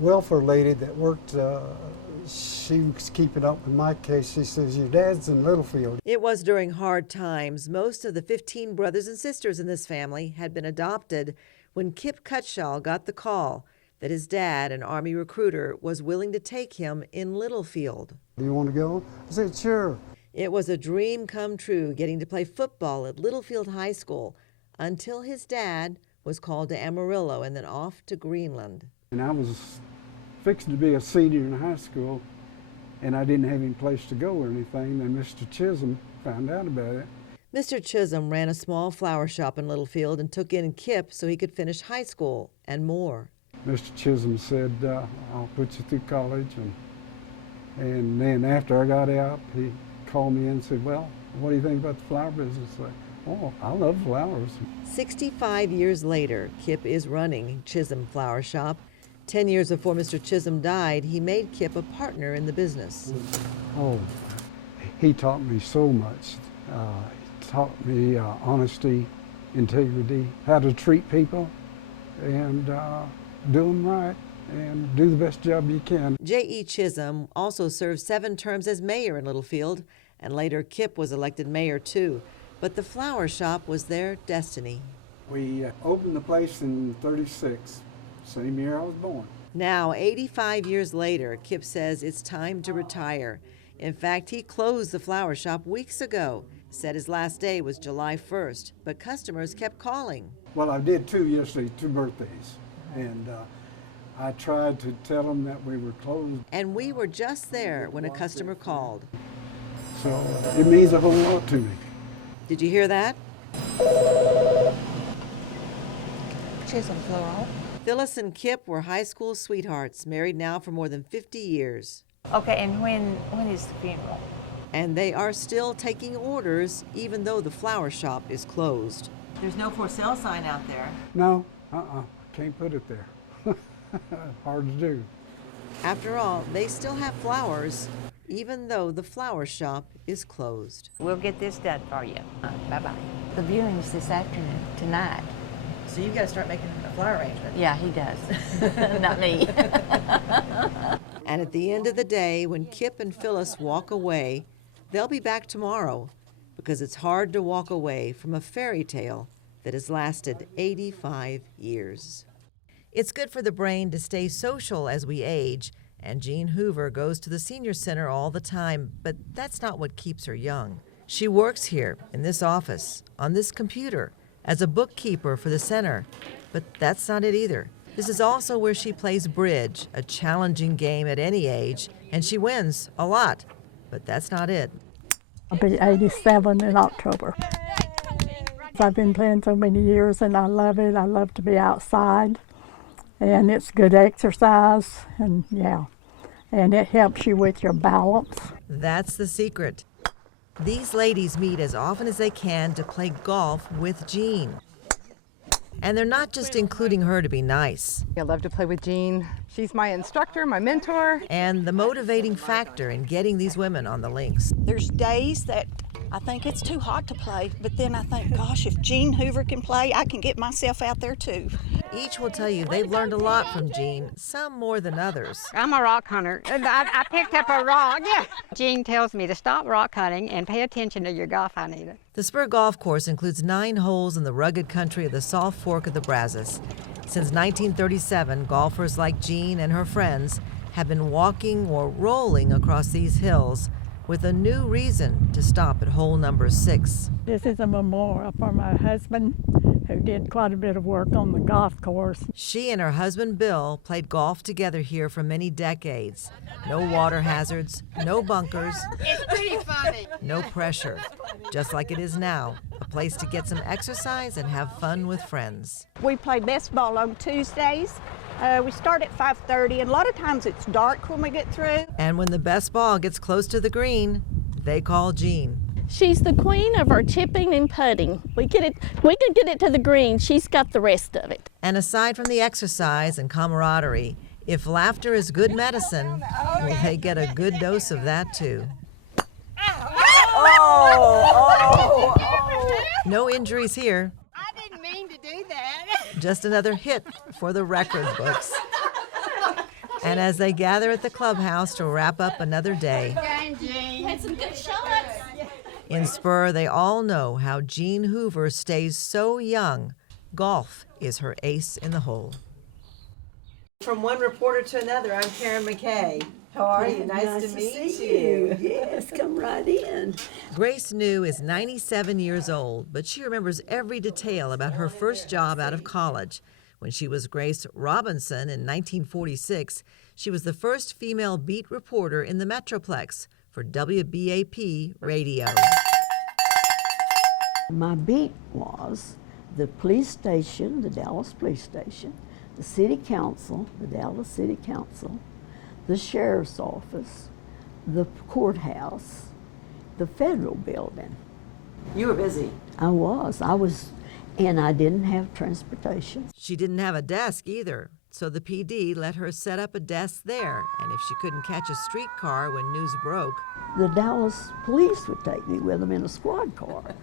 welfare lady that worked, she was keeping up with my case. She says, your dad's in Littlefield. It was during hard times. Most of the 15 brothers and sisters in this family had been adopted when Kip Cutshaw got the call that his dad, an Army recruiter, was willing to take him in Littlefield. Do you want to go? I said, sure. It was a dream come true getting to play football at Littlefield High School until his dad was called to Amarillo and then off to Greenland. And I was fixing to be a senior in high school, and I didn't have any place to go or anything. Then Mr. Chisholm found out about it. Mr. Chisholm ran a small flower shop in Littlefield and took in Kip so he could finish high school and more. Mr. Chisholm said, I'll put you through college. And then after I got out, he called me in and said, well, what do you think about the flower business? I said, oh, I love flowers. 65 years later, Kip is running Chisholm Flower Shop. 10 years before Mr. Chisholm died, he made Kip a partner in the business. Oh, he taught me so much. He taught me honesty, integrity, how to treat people, and do them right, and do the best job you can. J.E. Chisholm also served 7 terms as mayor in Littlefield, and later Kip was elected mayor too. But the flower shop was their destiny. We opened the place in '36, same year I was born. Now, 85 years later, Kip says it's time to retire. In fact, he closed the flower shop weeks ago. Said his last day was July 1st, but customers kept calling. Well, I did 2 yesterday, 2 birthdays, and I tried to tell them that we were closed. And we were just there when a customer called. So it means a whole lot to me. Did you hear that? Chisholm Floral. Phyllis and Kip were high school sweethearts, married now for more than 50 years. Okay, and when is the funeral? And they are still taking orders, even though the flower shop is closed. There's no for sale sign out there. No, can't put it there. Hard to do. After all, they still have flowers, even though the flower shop is closed. We'll get this done for you. Bye-bye. The viewing's this afternoon, tonight. So you've got to start making a flower arrangement. Yeah, he does. Not me. And at the end of the day, when Kip and Phyllis walk away, they'll be back tomorrow, because it's hard to walk away from a fairy tale that has lasted 85 years. It's good for the brain to stay social as we age, and Jean Hoover goes to the senior center all the time, but that's not what keeps her young. She works here, in this office, on this computer, as a bookkeeper for the center, but that's not it either. This is also where she plays bridge, a challenging game at any age, and she wins a lot, but that's not it. I'll be 87 in October. I've been playing so many years and I love it. I love to be outside, and it's good exercise, and and it helps you with your balance. That's the secret. These ladies meet as often as they can to play golf with Jean. And they're not just including her to be nice. I love to play with Jean. She's my instructor, my mentor. And the motivating factor in getting these women on the links. There's days that I think it's too hot to play, but then I think, gosh, if Jean Hoover can play, I can get myself out there too. Each will tell you they've learned a lot from Jean, some more than others. I'm a rock hunter. I picked up a rock. Yeah. Jean tells me to stop rock hunting and pay attention to your golf, Anita. The Spur golf course includes 9 holes in the rugged country of the Salt Fork of the Brazos. Since 1937, golfers like Jean and her friends have been walking or rolling across these hills with a new reason to stop at hole number 6. This is a memorial for my husband, who did quite a bit of work on the golf course. She and her husband Bill played golf together here for many decades. No water hazards, no bunkers. It's pretty funny. No pressure, just like it is now, a place to get some exercise and have fun with friends. We play best ball on Tuesdays. We start at 5:30, and a lot of times it's dark when we get through. And when the best ball gets close to the green, they call Jean. She's the queen of our chipping and putting. We can get it to the green. She's got the rest of it. And aside from the exercise and camaraderie, if laughter is good medicine, well, they get a good dose of that too. No injuries here. I didn't mean to do that. Just another hit for the record books. And as they gather at the clubhouse to wrap up another day, Had some good shots. in Spur, they all know how Jean Hoover stays so young. Golf is her ace in the hole. From one reporter to another, I'm Karen McKay. How are you? Nice to meet you. Yes, come right in. Grace New is 97 years old, but she remembers every detail about her first job out of college. When she was Grace Robinson in 1946, she was the first female beat reporter in the Metroplex for WBAP radio. My beat was the police station, the Dallas Police Station, the City Council, the Dallas City Council, the Sheriff's Office, the courthouse, the Federal Building. You were busy. I was, and I didn't have transportation. She didn't have a desk either, so the PD let her set up a desk there, and if she couldn't catch a streetcar when news broke, The Dallas police would take me with them in a squad car.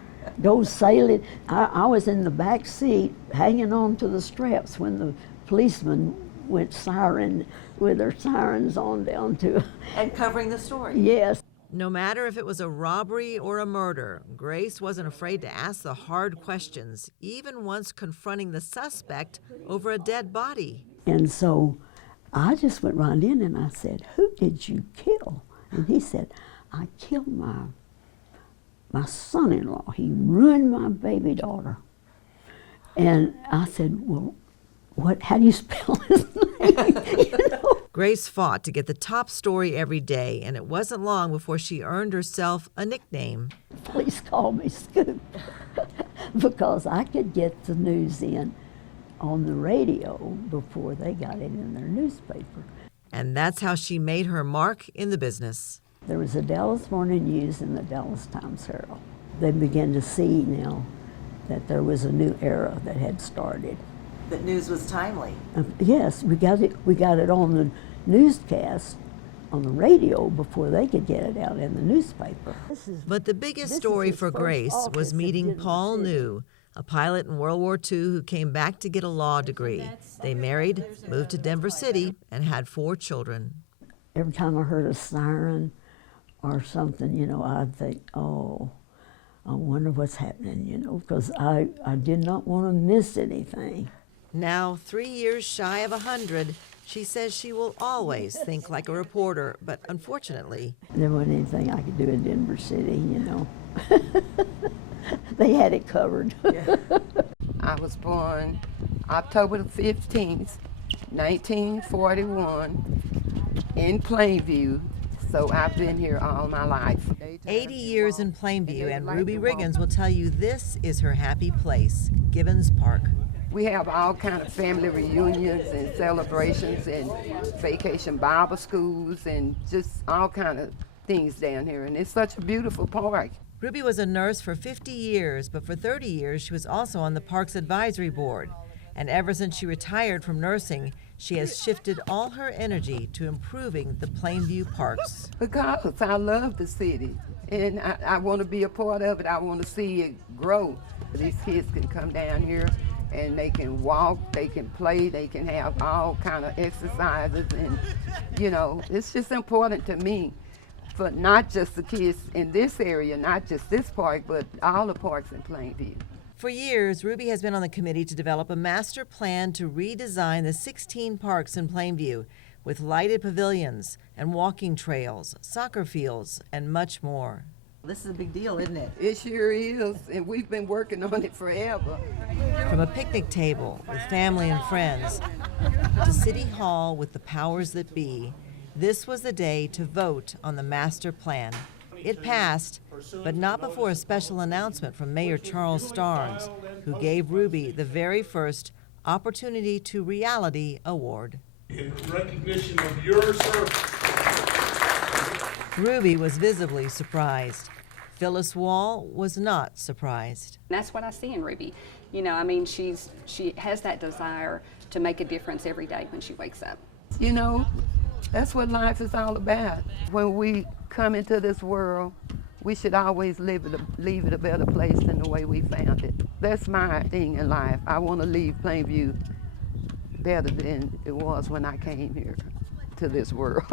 Go sailing. I was in the back seat hanging on to the straps when the policemen went siren with their sirens on down to. and covering the story. Yes. No matter if it was a robbery or a murder, Grace wasn't afraid to ask the hard questions, even once confronting the suspect over a dead body. And so I just went right in and I said, "Who did you kill?" And he said, "I killed my son-in-law. He ruined my baby daughter." And I said, "Well, how do you spell his name?" You know? Grace fought to get the top story every day, and it wasn't long before she earned herself a nickname. Please call me Scoop, because I could get the news in on the radio before they got it in their newspaper. And that's how she made her mark in the business. There was the Dallas Morning News and the Dallas Times-Herald. They began to see now that there was a new era that had started. That news was timely. Yes, we got it on the newscast on the radio before they could get it out in the newspaper. But the biggest story for Grace was meeting Paul New, a pilot in World War II who came back to get a law degree. They married, moved to Denver City, and had 4 children. Every time I heard a siren or something, you know, I'd think, oh, I wonder what's happening, you know, because I did not want to miss anything. Now, 3 years shy of 100, she says she will always think like a reporter, but unfortunately, there wasn't anything I could do in Denver City, you know. They had it covered. I was born October the 15th, 1941, in Plainview, so I've been here all my life. 80 years in Plainview, and Ruby Riggins will tell you this is her happy place, Gibbons Park. We have all kind of family reunions and celebrations and vacation Bible schools and just all kind of things down here, and it's such a beautiful park. Ruby was a nurse for 50 years, but for 30 years she was also on the Parks Advisory Board. And ever since she retired from nursing, she has shifted all her energy to improving the Plainview parks. Because I love the city, and I want to be a part of it. I want to see it grow. These kids can come down here and they can walk, they can play, they can have all kind of exercises, and you know, it's just important to me for not just the kids in this area, not just this park, but all the parks in Plainview. For years, Ruby has been on the committee to develop a master plan to redesign the 16 parks in Plainview with lighted pavilions and walking trails, soccer fields, and much more. This is a big deal, isn't it? It sure is, and we've been working on it forever. From a picnic table with family and friends to City Hall with the powers that be, this was the day to vote on the master plan. It passed, but not before a special announcement from Mayor Charles Starnes, who gave Ruby the very first Opportunity to Reality Award. In recognition of your service. Ruby was visibly surprised. Phyllis Wall was not surprised. That's what I see in Ruby. You know, I mean, she has that desire to make a difference every day when she wakes up. You know, that's what life is all about. When we come into this world, we should always leave it a better place than the way we found it. That's my thing in life. I want to leave Plainview better than it was when I came here, to this world.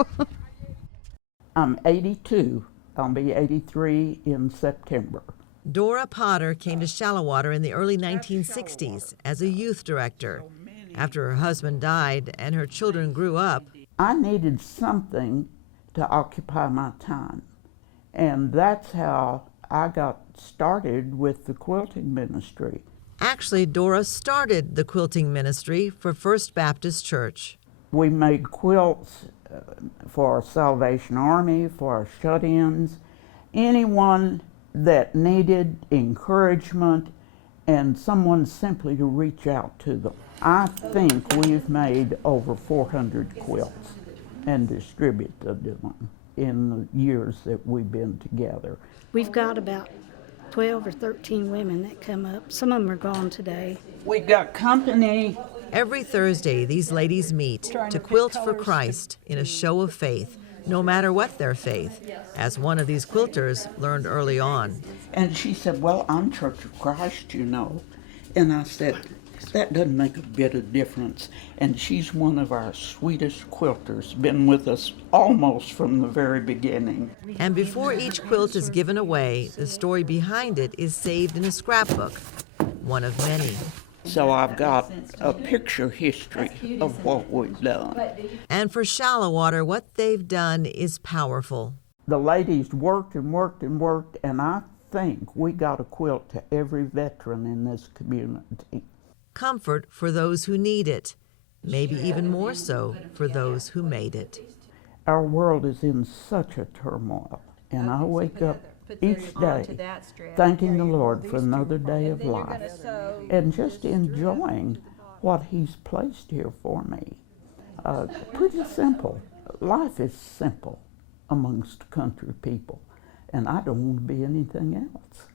I'm 82. I'll be 83 in September. Dora Potter came to Shallowater in the early 1960s as a youth director. After her husband died and her children grew up, I needed something to occupy my time. And that's how I got started with the quilting ministry. Actually, Dora started the quilting ministry for First Baptist Church. We made quilts for Salvation Army, for our shut-ins, anyone that needed encouragement and someone simply to reach out to them. I think we've made over 400 quilts and distributed them in the years that we've been together. We've got about 12 or 13 women that come up. Some of them are gone today. We've got company. Every Thursday, these ladies meet to quilt for Christ in a show of faith, no matter what their faith, as one of these quilters learned early on. And she said, well, I'm Church of Christ, you know. And I said, that doesn't make a bit of difference. And she's one of our sweetest quilters, been with us almost from the very beginning. And before each quilt is given away, the story behind it is saved in a scrapbook, one of many. So I've got a picture history of what we've done. And for Shallowater, what they've done is powerful. The ladies worked and worked and worked, and I think we got a quilt to every veteran in this community. Comfort for those who need it, maybe even more so for those who made it. Our world is in such a turmoil, and I wake up each day thanking the Lord for another day of life and just enjoying what He's placed here for me. Pretty simple. Life is simple amongst country people, and I don't want to be anything else.